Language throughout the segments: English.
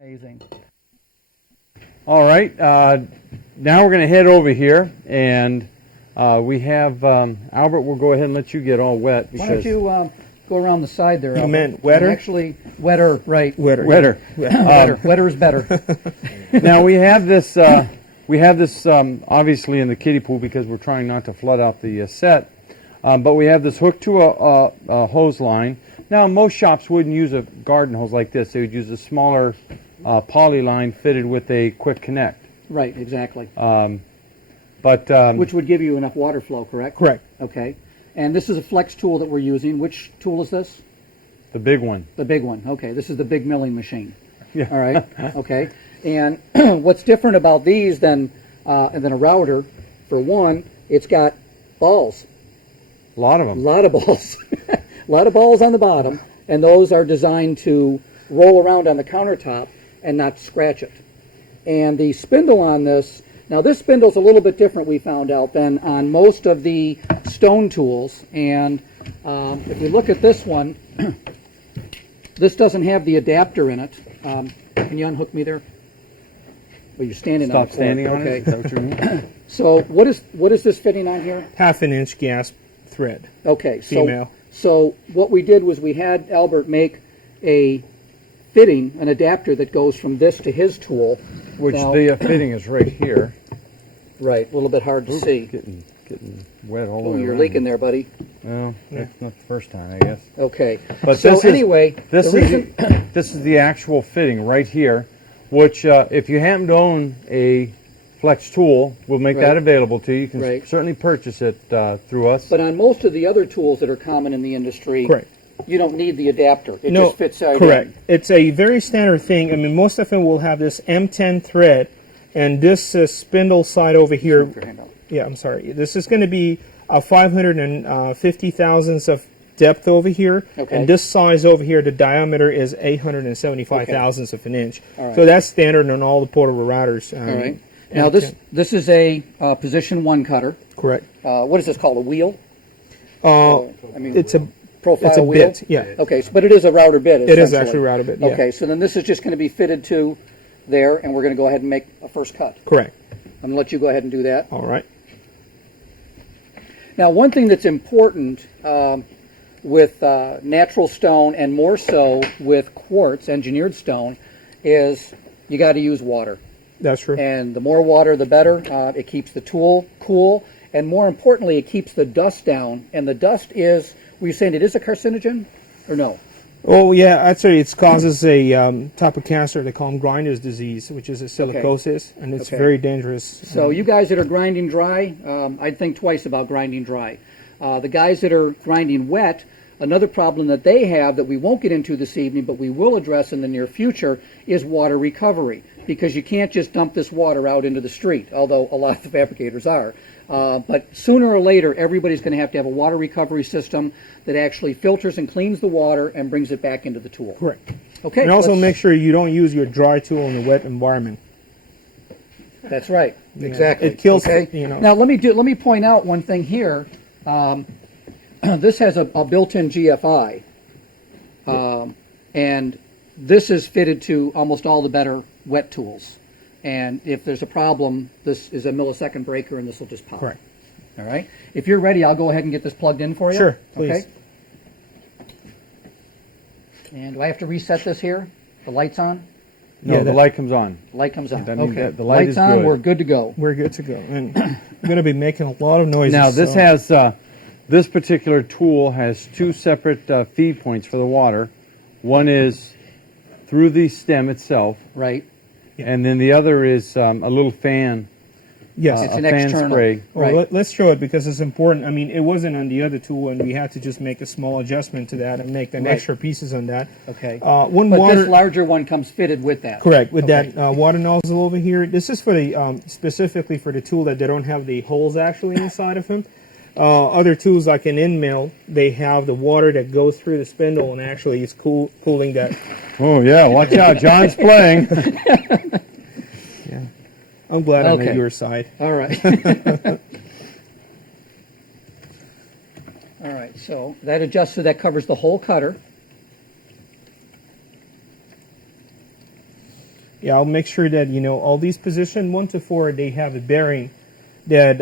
Amazing. All right, now we're going to head over here, and we have Albert. We'll go ahead and let you get all wet. Why don't you go around the side there? You Albert? meant wetter? And actually, wetter, right? Wetter. Wetter. Wetter. Wetter is better. Now we have this. Obviously in the kiddie pool because we're trying not to flood out the set. But we have this hooked to a hose line. Now most shops wouldn't use a garden hose like this. They would use a smaller poly line fitted with a quick connect. Right. Exactly. Which would give you enough water flow, correct? Correct. Okay. And this is a flex tool that we're using. Which tool is this? the big one. The big one. Okay. This is the big milling machine. Yeah. All right. Okay. And what's different about these than a router? For one, it's got balls. A lot of A them. lot of balls. A lot of balls on the bottom, and those are designed to roll around on the countertop and not scratch it. And the spindle on this, now this spindle's a little bit different, we found out, than on most of the stone tools. And if we look at this one, this doesn't have the adapter in it. Can you unhook me there? Well, you're standing on it. Stop standing on Okay. it. Is that what you mean? So what is this fitting on here? 1/2 inch gas thread. Okay, Female. so what we did was we had Albert make a fitting, an adapter that goes from this to his tool. Which Now- the fitting is right here. Right, a little bit hard to see. Getting wet all the Oh, way you're around. leaking there, buddy. Well, that's not the first time, I guess. Okay. But So this anyway, this the is reason, this is the actual fitting right here, which if you happen to own a flex tool, we'll make Right. that available to you. You can Right. certainly purchase it through us. but on most of the other tools that are common in the industry, Correct. you don't need the adapter. It No, just fits right correct. in. It's a very standard thing. I mean, most of them will have this M10 thread, and this spindle side over here. Keep your hand out. Yeah, I'm sorry. This is going to be a 550 thousandths of depth over here, Okay. and this size over here, the diameter is 875 thousandths of an inch. All right. So that's standard on all the portable routers. All right. Now this is a position 1 cutter. Correct. What is this called? A wheel? I mean, It's a profile it's a wheel. bit. Yeah. Okay, but it is a router bit. It is essentially. actually a router bit. Yeah. Okay, so then this is just going to be fitted to there, and we're going to go ahead and make a first cut. Correct. I'm going to let you go ahead and do that. All right. Now, one thing that's important with natural stone, and more so with quartz, engineered stone, is you got to use water. That's true. And the more water, the better. It keeps the tool cool, and more importantly, it keeps the dust down. And the dust is, were you saying it is a carcinogen, or no? Oh yeah, actually, it causes a type of cancer. They call them grinder's disease, which is a silicosis, and it's Okay. very dangerous. So you guys that are grinding dry, I'd think twice about grinding dry. The guys that are grinding wet, another problem that they have that we won't get into this evening, but we will address in the near future, is water recovery. Because you can't just dump this water out into the street, although a lot of the fabricators are. But sooner or later, everybody's going to have a water recovery system that actually filters and cleans the water and brings it back into the tool. Correct. Okay. And also let's- make sure you don't use your dry tool in a wet environment. That's right. Exactly. It kills, Okay. you know. Now let me point out one thing here. This has a built-in GFI, and this is fitted to almost all the better wet tools. And if there's a problem, this is a millisecond breaker, and this will just pop. Correct. All right. If you're ready, I'll go ahead and get this plugged in for you. Sure, please. Okay. And do I have to reset this here? The light's on. No, Yeah, the that- light comes on. Light comes on. That means Okay. that the light Light's is on. good. We're good to go. We're good to go. And we're going to be making a lot of noises. Now this so- has this particular tool has 2 separate feed points for the water. One is through the stem itself, Right. and then the other is a little fan. Yes. It's a an fan external. spray. Well, Right. let's show it because it's important. I mean, it wasn't on the other tool, and we had to just make a small adjustment to that and make an Right. extra pieces on that. Okay. One But water. this larger one comes fitted with that. Correct. With Okay. that water nozzle over here, this is for the specifically for the tool that they don't have the holes actually inside of them. Other tools like an end mill, they have the water that goes through the spindle and actually is cooling that. Oh yeah, watch out, John's playing. Yeah. I'm glad I'm Okay. on your side. All right. All right, so that adjuster, that covers the whole cutter. Yeah, I'll make sure that, all these position 1 to 4, they have a bearing that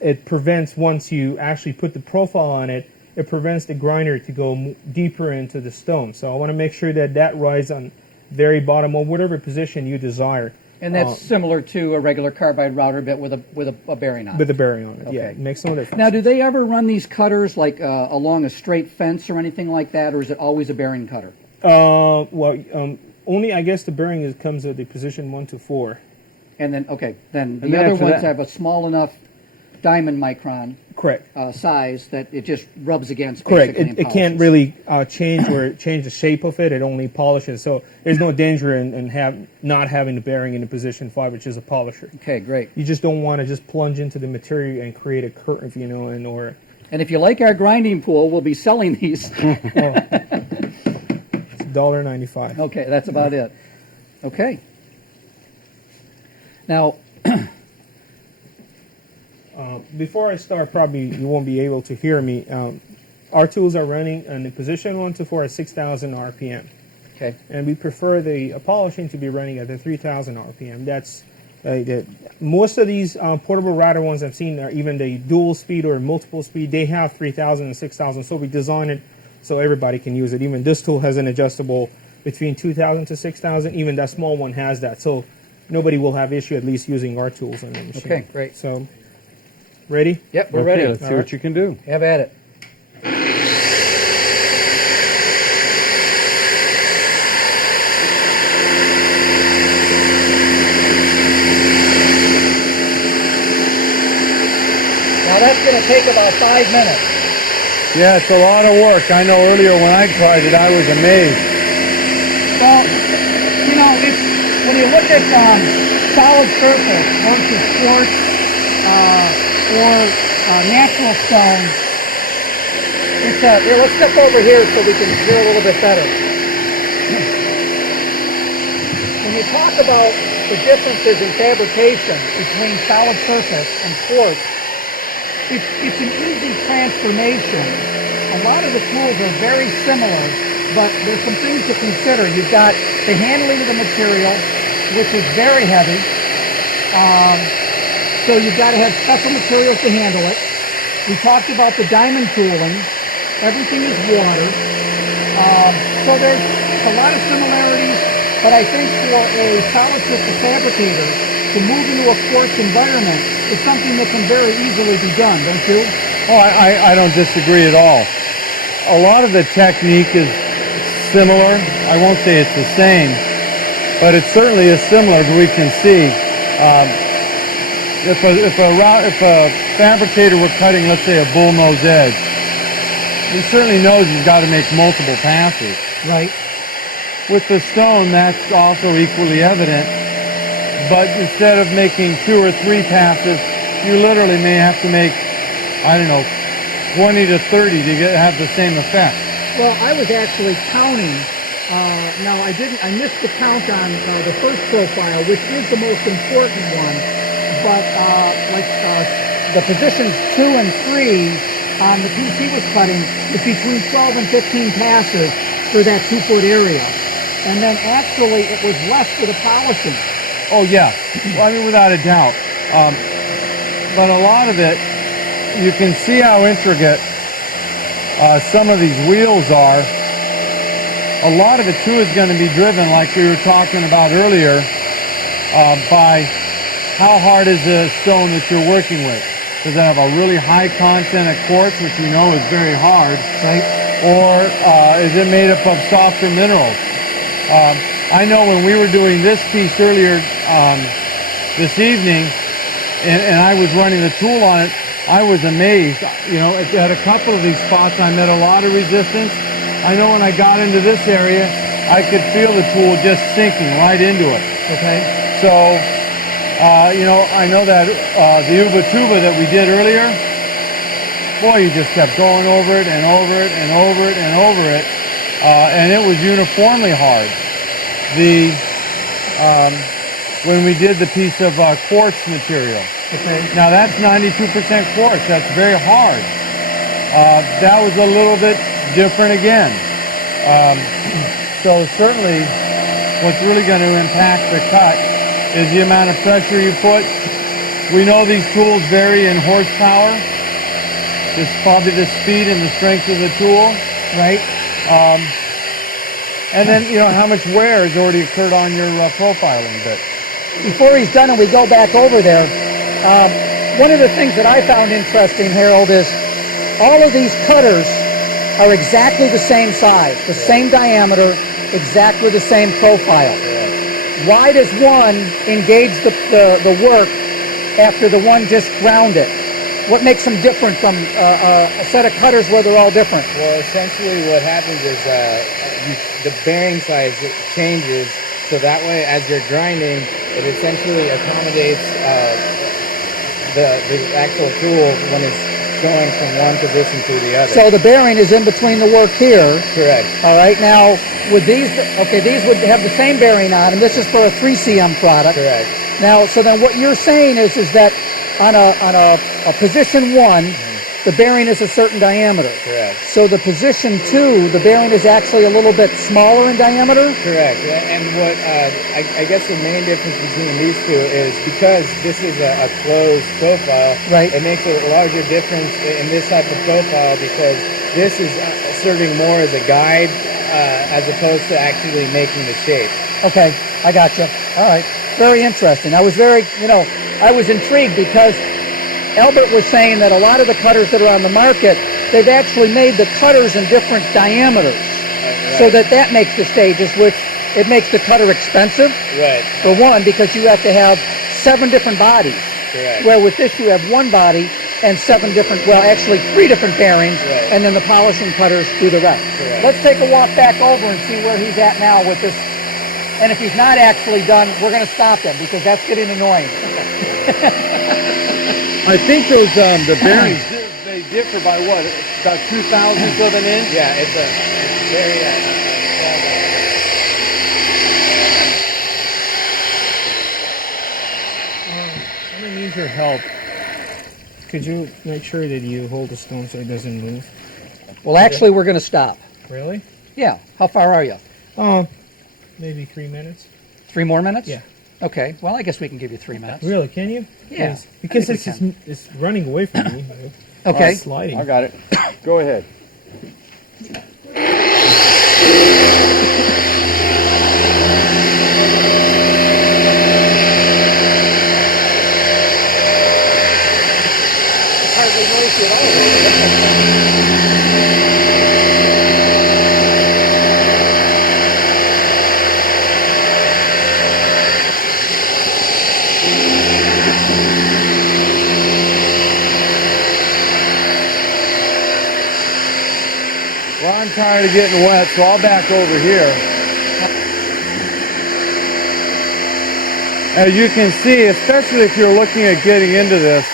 it prevents, once you actually put the profile on it, it prevents the grinder to go deeper into the stone. So I want to make sure that that rides on very bottom or whatever position you desire. And that's similar to a regular carbide router bit with a bearing on it. With a bearing on it, Okay. yeah. It makes no difference. Now, do they ever run these cutters like along a straight fence or anything like that, or is it always a bearing cutter? Only, I guess, the bearing comes at the position 1 to 4. And then, okay, then the then other after ones that- have a small enough diamond micron Correct. size that it just rubs against. Correct. basically and It can't polishes. really change the shape of it. It only polishes. So there's no danger in not having the bearing in the position 5, which is a polisher. Okay, great. You just don't want to just plunge into the material and create a curve, or And if you like our grinding pool, we'll be selling these. it's $1.95. Okay, that's about it. Okay. Now, Before I start, probably you won't be able to hear me. Our tools are running in the position 1 to 4 at 6,000 RPM. okay, And we prefer the polishing to be running at the 3,000 RPM. That's most of these portable router ones I've seen are even the dual speed or multiple speed. They have 3,000 and 6,000, so we design it so everybody can use it. Even this tool has an adjustable between 2,000 to 6,000. Even that small one has that, so nobody will have issue at least using our tools on the machine. Okay, great. So, ready? Yep, we're Okay, ready. let's see All what right. you can do. Have at it. Now that's going to take about 5 minutes. Yeah, it's a lot of work. I know earlier when I tried it, I was amazed. Well, it's, when you look at solid surface versus quartz or natural stone, it's here, let's step over here so we can hear a little bit better. When you talk about the differences in fabrication between solid surface and quartz, it's an easy transformation. A lot of the tools are very similar, but there's some things to consider. You've got the handling of the material, which is very heavy. So you've got to have special materials to handle it. We talked about the diamond tooling. Everything is water. So there's a lot of similarities, but I think for a solid surface fabricator to move into a quartz environment is something that can very easily be done, don't you? Oh, I don't disagree at all. A lot of the technique is similar. I won't say it's the same, but it certainly is similar as we can see. If a fabricator were cutting, let's say, a bullnose edge, he certainly knows he's got to make multiple passes. Right. With the stone, that's also equally evident. But instead of making 2 or 3 passes, you literally may have to make, 20 to 30 to have the same effect. Well, I was actually counting. Now I missed the count on the first profile, which is the most important one. But the positions 2 and 3 on the piece he was cutting is between 12 and 15 passes for that 2-foot area. And then actually it was less for the polishing. Oh yeah, well, without a doubt. But a lot of it, you can see how intricate some of these wheels are. A lot of it too is going to be driven, like we were talking about earlier, by how hard is the stone that you're working with. Does it have a really high content of quartz, which we know is very hard, Right. or is it made up of softer minerals? I know when we were doing this piece earlier this evening, and I was running the tool on it, I was amazed. At a couple of these spots, I met a lot of resistance. I know when I got into this area, I could feel the tool just sinking right into it. Okay. So, I know that the Uba Tuba that we did earlier, boy, you just kept going over it and over it and over it and over it, and it was uniformly hard. When we did the piece of quartz material, Okay. now that's 92% quartz. That's very hard. That was a little bit different again. So certainly what's really going to impact the cut is the amount of pressure you put. We know these tools vary in horsepower. It's probably the speed and the strength of the tool. Right. And then, how much wear has already occurred on your profiling bit. Before he's done and we go back over there, one of the things that I found interesting, Harold, is all of these cutters are exactly the same size, the same diameter, exactly the same profile. Why does one engage the work after the one just ground it? What makes them different from a set of cutters where they're all different? Well, essentially what happens is the bearing size changes, so that way as you're grinding, it essentially accommodates the actual tool when it's going from one position to the other. So the bearing is in between the work here. Correct. All right. Now, with these, these would have the same bearing on them. This is for a 3cm product. Correct. Now, so then what you're saying is that on a position 1, the bearing is a certain diameter. Correct. So the position 2, the bearing is actually a little bit smaller in diameter? Correct. And what I guess the main difference between these two is because this is a closed profile, right, it makes a larger difference in this type of profile because this is serving more as a guide as opposed to actually making the shape. Okay, I gotcha. All right. Very interesting. I was I was intrigued because Albert was saying that a lot of the cutters that are on the market, they've actually made the cutters in different diameters. Right. So that makes the stages, which it makes the cutter expensive. Right. For one, because you have to have 7 different bodies. Correct. Where with this you have 1 body and 3 different bearings, right, and then the polishing cutters do the rest. Correct. Let's take a walk back over and see where he's at now with this. And if he's not actually done, we're going to stop him because that's getting annoying. I think those the bearings they differ by what, about 2,000ths of an inch. Yeah, it's very. I'm gonna need your help. Could you make sure that you hold the stone so it doesn't move? Well, actually, we're going to stop. Really? Yeah. How far are you? Maybe 3 minutes. 3 more minutes? Yeah. Okay. Well, I guess we can give you 3 minutes. Really? Can you? Yeah. Because I think it's running away from me. Okay. It's sliding. I got it. Go ahead. Hardly notice you at all. Well, I'm tired of getting wet, so I'll back over here. As you can see, especially if you're looking at getting into this,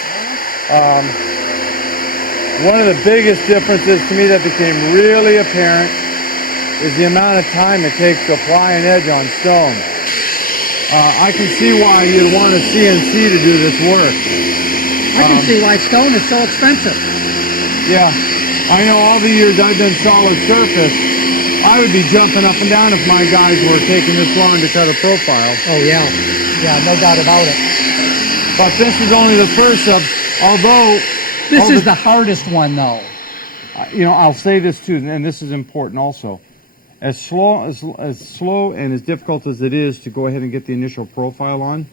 one of the biggest differences to me that became really apparent is the amount of time it takes to apply an edge on stone. I can see why you'd want a CNC to do this work. I can see why stone is so expensive. Yeah, I know all the years I've done solid surface, I would be jumping up and down if my guys were taking this long to cut a profile. Oh, yeah. Yeah, no doubt about it. But this is only the first of, although... This is the hardest one, though. I'll say this too, and this is important also. As slow and as difficult as it is to go ahead and get the initial profile on,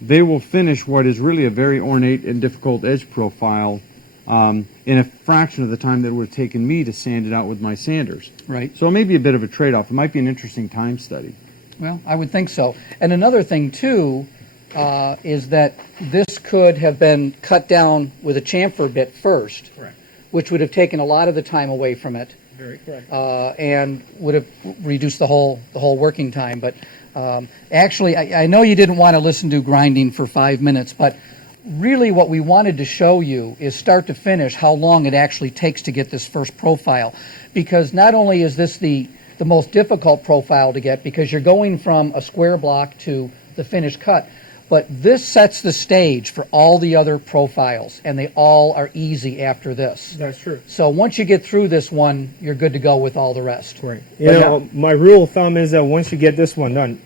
they will finish what is really a very ornate and difficult edge profile in a fraction of the time that it would have taken me to sand it out with my sanders. Right. So it may be a bit of a trade-off. It might be an interesting time study. Well, I would think so. And another thing, too, is that this could have been cut down with a chamfer bit first. Correct. Which would have taken a lot of the time away from it. Very correct. And would have reduced the whole working time. But actually, I know you didn't want to listen to grinding for 5 minutes, but really what we wanted to show you is start to finish how long it actually takes to get this first profile. Because not only is this the most difficult profile to get because you're going from a square block to the finished cut, But this sets the stage for all the other profiles, and they all are easy after this. That's true. So once you get through this one, you're good to go with all the rest. Right. You know, my rule of thumb is that once you get this one done,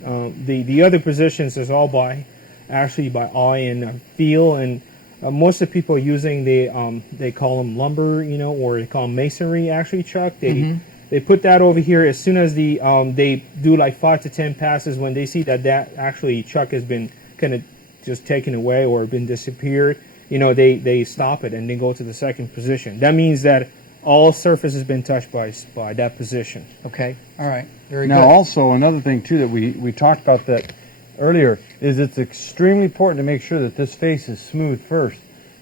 the other positions is all by eye and feel, and most of the people using they call them lumber, you know, or they call them masonry. Actually, Chuck, they put that over here as soon as they do like 5 to 10 passes. When they see that actually chuck has been kind of just taken away or been disappeared, you know, they stop it and they go to the second position. That means that all surface has been touched by that position. Okay. All right. Very Now, good. also another thing too that we talked about that earlier is it's extremely important to make sure that this face is smooth first,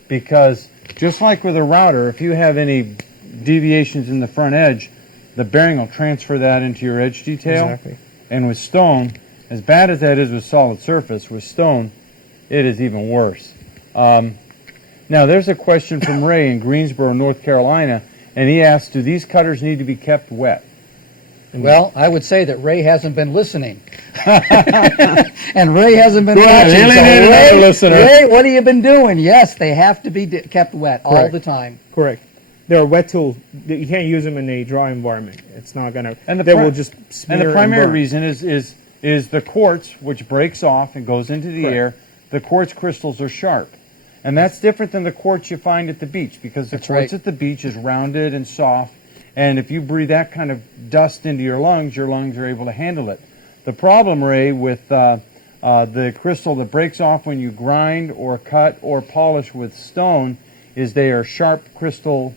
because just like with a router, if you have any deviations in the front edge, the bearing will transfer that into your edge detail. Exactly. And with stone, as bad as that is with solid surface, with stone, it is even worse. Now, there's a question from Ray in Greensboro, North Carolina, and he asks, do these cutters need to be kept wet? Well, I would say that Ray hasn't been listening. And Ray hasn't been Go ahead, watching. So alienate another Ray, listener. Ray, what have you been doing? Yes, they have to be kept wet all Correct. the time. Correct. They're wet tools. You can't use them in a dry environment. It's not gonna. And they will just smear. And the primary burn. reason is the quartz, which breaks off and goes into the Correct. air. The quartz crystals are sharp. And that's different than the quartz you find at the beach, because the That's quartz right. at the beach is rounded and soft. And if you breathe that kind of dust into your lungs are able to handle it. The problem, Ray, with the crystal that breaks off when you grind or cut or polish with stone is they are sharp crystal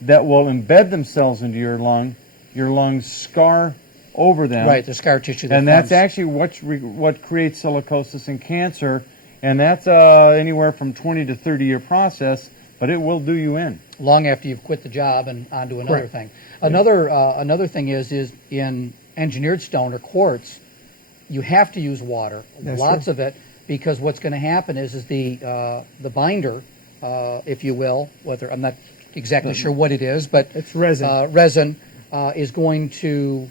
that will embed themselves into your lung. Your lungs scar over them. Right, the scar tissue. And that's actually what creates silicosis and cancer. And that's anywhere from 20 to 30-year process, but it will do you in. long after you've quit the job and onto another Correct. thing. Another thing is in engineered stone or quartz, you have to use water, That's lots true. of it, because what's going to happen is the binder, if you will, whether I'm not exactly sure what it is, but It's resin. resin is going to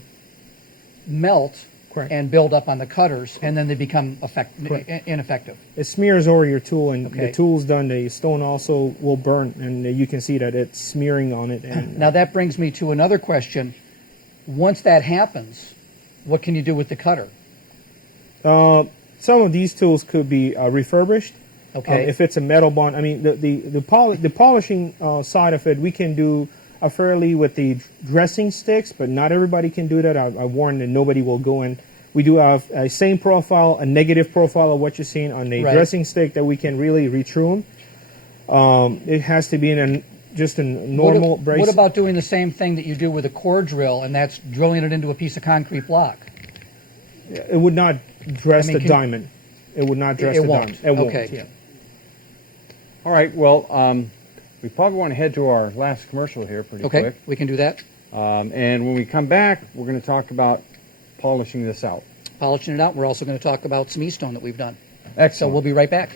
melt Correct. and build up on the cutters, and then they become Correct. ineffective. It smears over your tool, and Okay. the tool's done. The stone also will burn, and you can see that it's smearing on it. And Now that brings me to another question. Once that happens, what can you do with the cutter? some of these tools could be refurbished. Okay. If it's a metal bond, I mean the polishing side of it, we can do fairly with the dressing sticks, but not everybody can do that. I warn that nobody will go in. We do have a same profile, a negative profile of what you're seeing on the Right. dressing stick that we can really retrue them. It has to be in just a normal brace. What about doing the same thing that you do with a core drill, and that's drilling it into a piece of concrete block? It would not dress I mean, the diamond. It would not dress It the won't. diamond. It won't. Okay. Yeah. All right, well, we probably want to head to our last commercial here pretty Okay, quick. we can do that. And when we come back, we're going to talk about polishing this out. Polishing it out. We're also going to talk about some E-stone that we've done. So Excellent. we'll be right back.